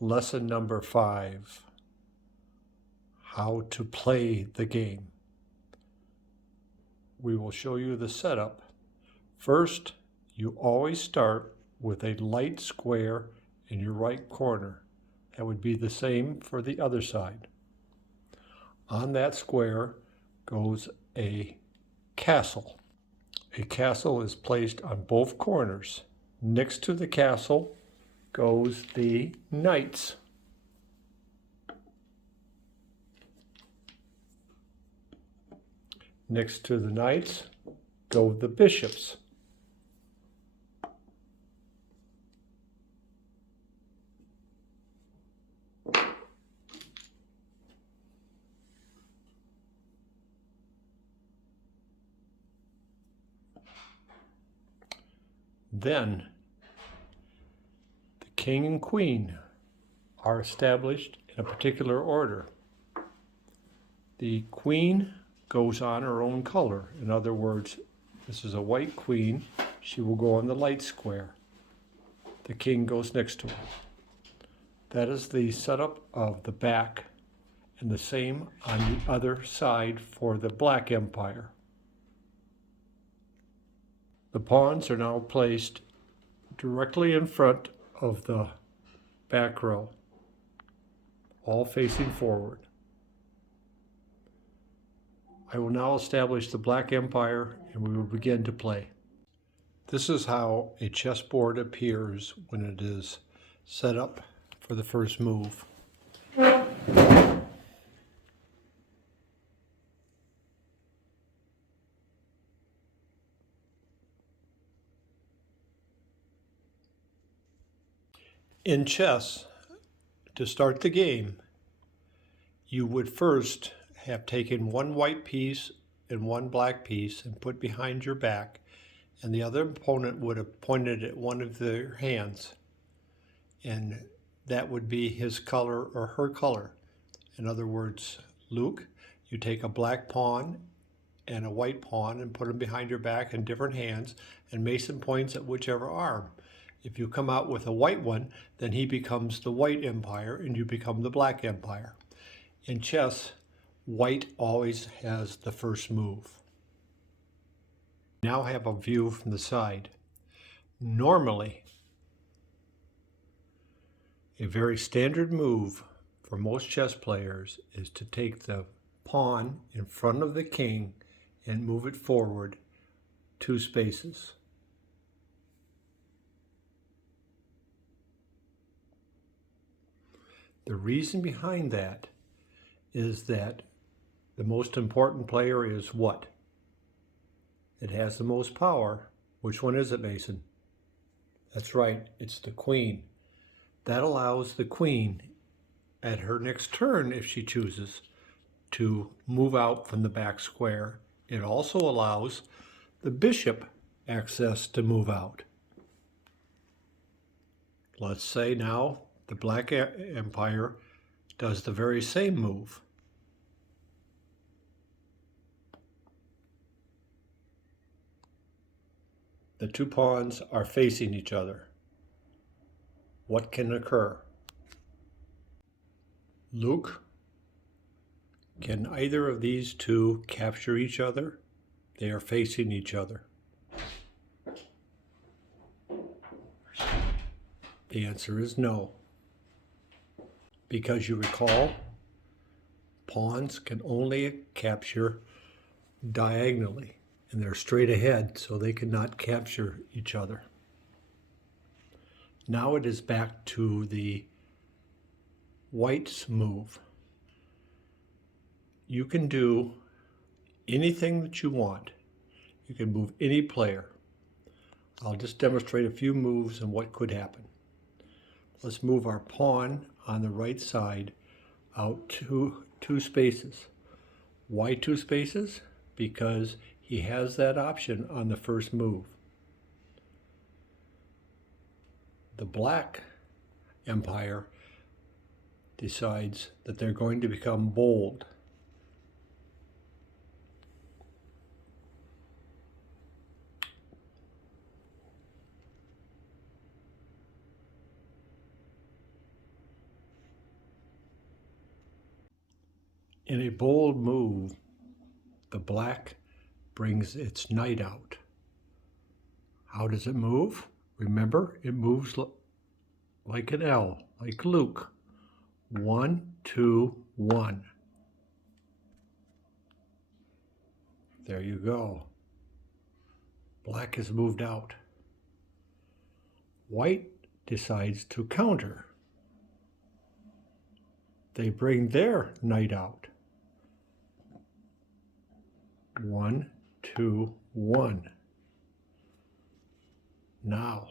Lesson number 5, how to play the game. We will show you the setup. First, you always start with a light square in your right corner. That would be the same for the other side. On that square goes a castle. A castle is placed on both corners. Next to the castle goes the knights. Next to the knights go the bishops. Then the king and queen are established in a particular order. The queen goes on her own color. In other words, this is a white queen. She will go on the light square. The king goes next to her. That is the setup of the back, and the same on the other side for the Black Empire. The pawns are now placed directly in front of the back row, all facing forward. I will now establish the Black Empire and we will begin to play. This is how a chessboard appears when it is set up for the first move. In chess, to start the game, you would first have taken one white piece and one black piece and put behind your back, and the other opponent would have pointed at one of their hands, and that would be his color or her color. In other words, Luke, you take a black pawn and a white pawn and put them behind your back in different hands, and Mason points at whichever arm. If you come out with a white one, then he becomes the White Empire and you become the Black Empire. In chess, white always has the first move. Now have a view from the side. Normally, a very standard move for most chess players is to take the pawn in front of the king and move it forward 2 spaces. The reason behind that is that the most important player is what? It has the most power. Which one is it, Mason? That's right, it's the queen. That allows the queen, at her next turn, if she chooses, to move out from the back square. It also allows the bishop access to move out. Let's say now the Black Empire does the very same move. The 2 pawns are facing each other. What can occur? Luke, can either of these 2 capture each other? They are facing each other. The answer is no. Because you recall, pawns can only capture diagonally, and they're straight ahead, so they cannot capture each other. Now it is back to the white's move. You can do anything that you want. You can move any player. I'll just demonstrate a few moves and what could happen. Let's move our pawn on the right side out 2 spaces. Why 2 spaces? Because he has that option on the first move. The Black Empire decides that they're going to become bold. In a bold move, the black brings its knight out. How does it move? Remember, it moves like an L, like Luke. 1, 2, 1. There you go. Black has moved out. White decides to counter. They bring their knight out. 1, 2, 1. Now,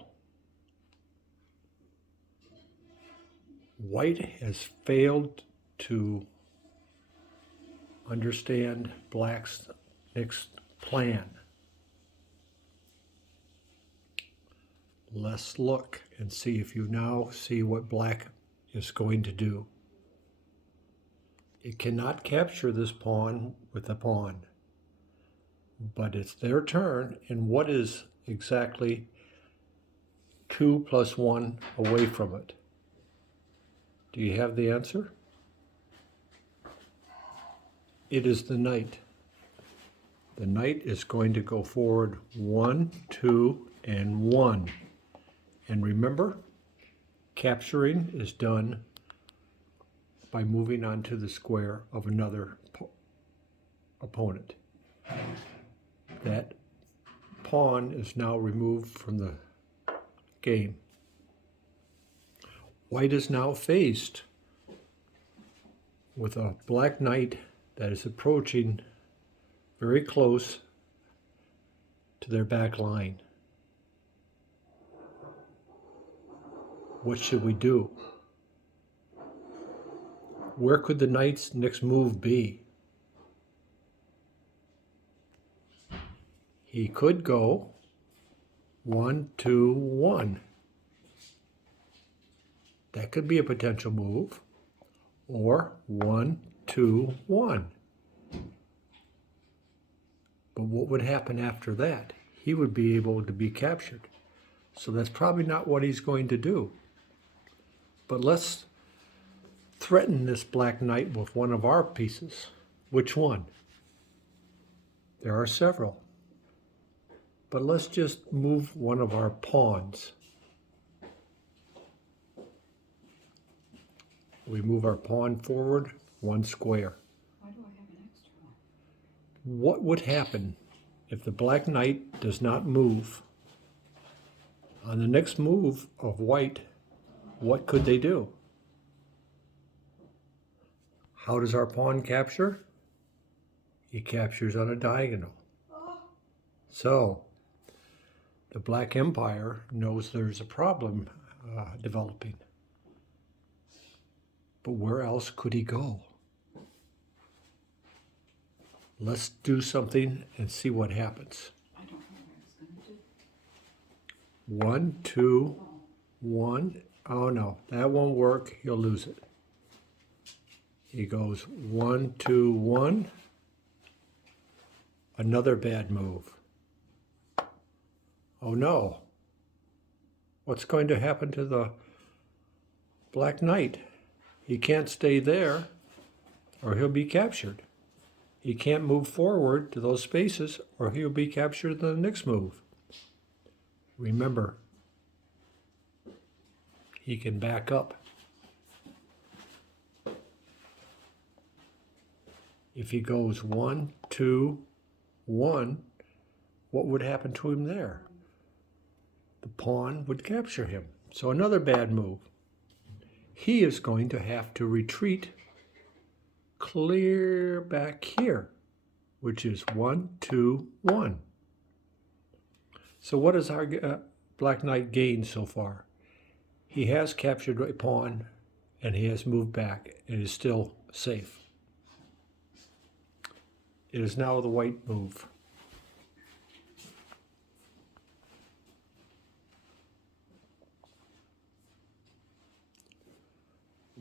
White has failed to understand Black's next plan. Let's look and see if you now see what Black is going to do. It cannot capture this pawn with a pawn, but it's their turn, and what is exactly 2 + 1 away from it? Do you have the answer? It is the knight. The knight is going to go forward 1, 2, and 1. And remember, capturing is done by moving onto the square of another opponent. That pawn is now removed from the game. White is now faced with a black knight that is approaching very close to their back line. What should we do? Where could the knight's next move be? He could go 1, 2, 1. That could be a potential move. Or 1, 2, 1. But what would happen after that? He would be able to be captured. So that's probably not what he's going to do. But let's threaten this black knight with one of our pieces. Which one? There are several. But let's just move one of our pawns. We move our pawn forward 1 square. Why do I have an extra one? What would happen if the black knight does not move? On the next move of white, what could they do? How does our pawn capture? He captures on a diagonal. So, the Black Empire knows there's a problem developing. But where else could he go? Let's do something and see what happens. I don't know what I was going to do. 1, 2, 1. Oh no, that won't work. He'll lose it. He goes 1, 2, 1. Another bad move. Oh no. What's going to happen to the Black Knight? He can't stay there or he'll be captured. He can't move forward to those spaces or he'll be captured in the next move. Remember, he can back up. If he goes 1, 2, 1, what would happen to him there? The pawn would capture him. So another bad move. He is going to have to retreat clear back here, which is 1, 2, 1. So what has our Black Knight gained so far? He has captured a pawn and he has moved back and is still safe. It is now the white move.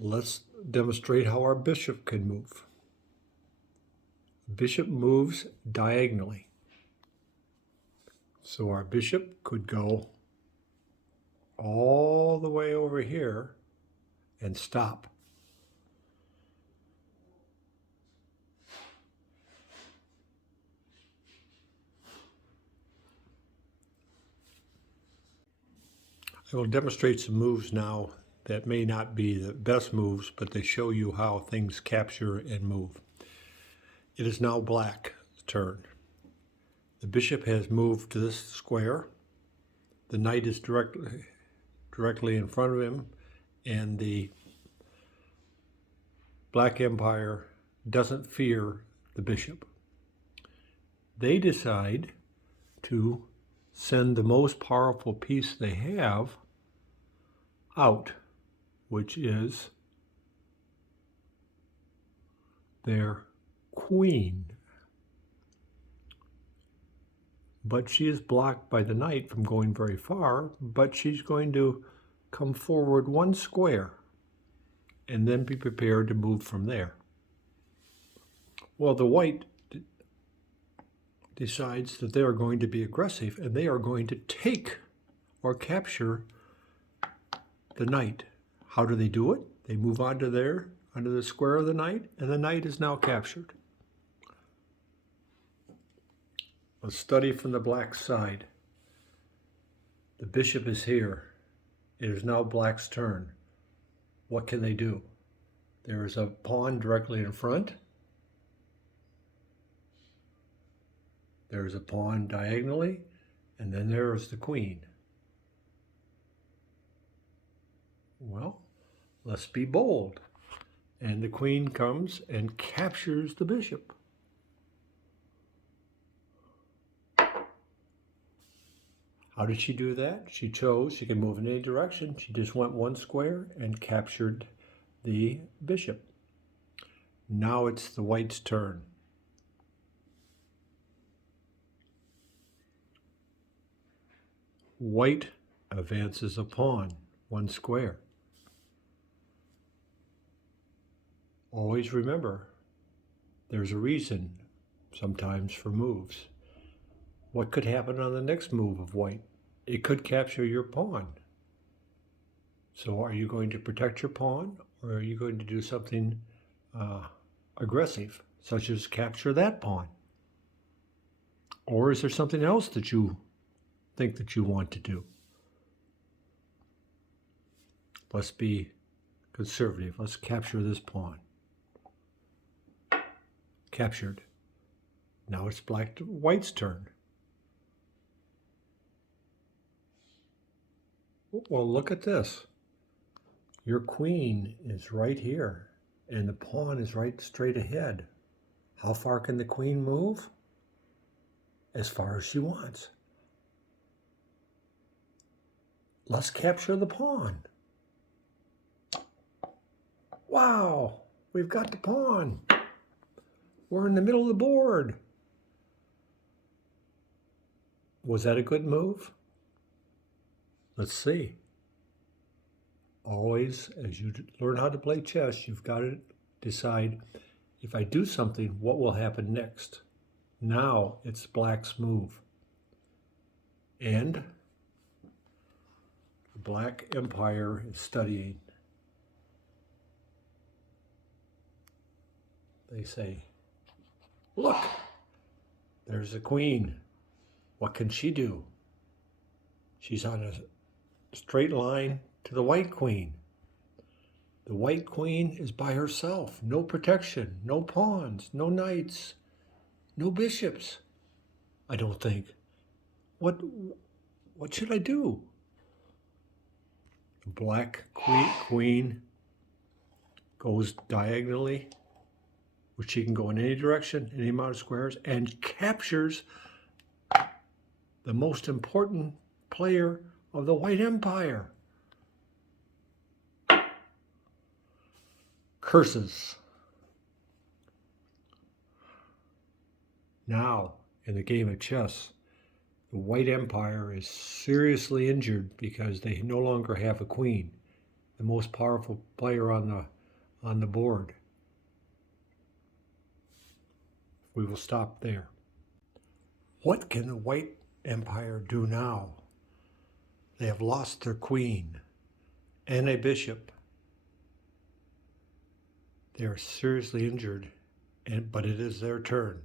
Let's demonstrate how our bishop can move. Bishop moves diagonally. So our bishop could go all the way over here and stop. I will demonstrate some moves now that may not be the best moves, but they show you how things capture and move. It is now Black's turn. The bishop has moved to this square. The knight is directly in front of him, and the Black Empire doesn't fear the bishop. They decide to send the most powerful piece they have out, which is their queen. But she is blocked by the knight from going very far, but she's going to come forward one square and then be prepared to move from there. Well, the white decides that they are going to be aggressive and they are going to take or capture the knight. How do they do it? They move onto the square of the knight, and the knight is now captured. Let's study from the black side. The bishop is here. It is now Black's turn. What can they do? There is a pawn directly in front. There is a pawn diagonally, and then there is the queen. Well, let's be bold. And the queen comes and captures the bishop. How did she do that? She chose, she can move in any direction. She just went one square and captured the bishop. Now it's the white's turn. White advances a pawn, one square. Always remember, there's a reason sometimes for moves. What could happen on the next move of white? It could capture your pawn. So are you going to protect your pawn, or are you going to do something aggressive, such as capture that pawn? Or is there something else that you think that you want to do? Let's be conservative. Let's capture this pawn. Captured. Now it's white's turn. Well, look at this. Your queen is right here, and the pawn is right straight ahead. How far can the queen move? As far as she wants. Let's capture the pawn. Wow, we've got the pawn. We're in the middle of the board. Was that a good move? Let's see. Always, as you learn how to play chess, you've got to decide, if I do something, what will happen next? Now it's Black's move. And the Black Empire is studying. They say, look, there's the queen. What can she do? She's on a straight line to the white queen. The white queen is by herself. No protection, no pawns, no knights, no bishops, I don't think. What should I do? The black queen goes diagonally, which she can go in any direction, any amount of squares, and captures the most important player of the White Empire. Curses. Now, in the game of chess, the White Empire is seriously injured because they no longer have a queen, the most powerful player on the board. We will stop there. What can the White Empire do now? They have lost their queen and a bishop. They are seriously injured, but it is their turn.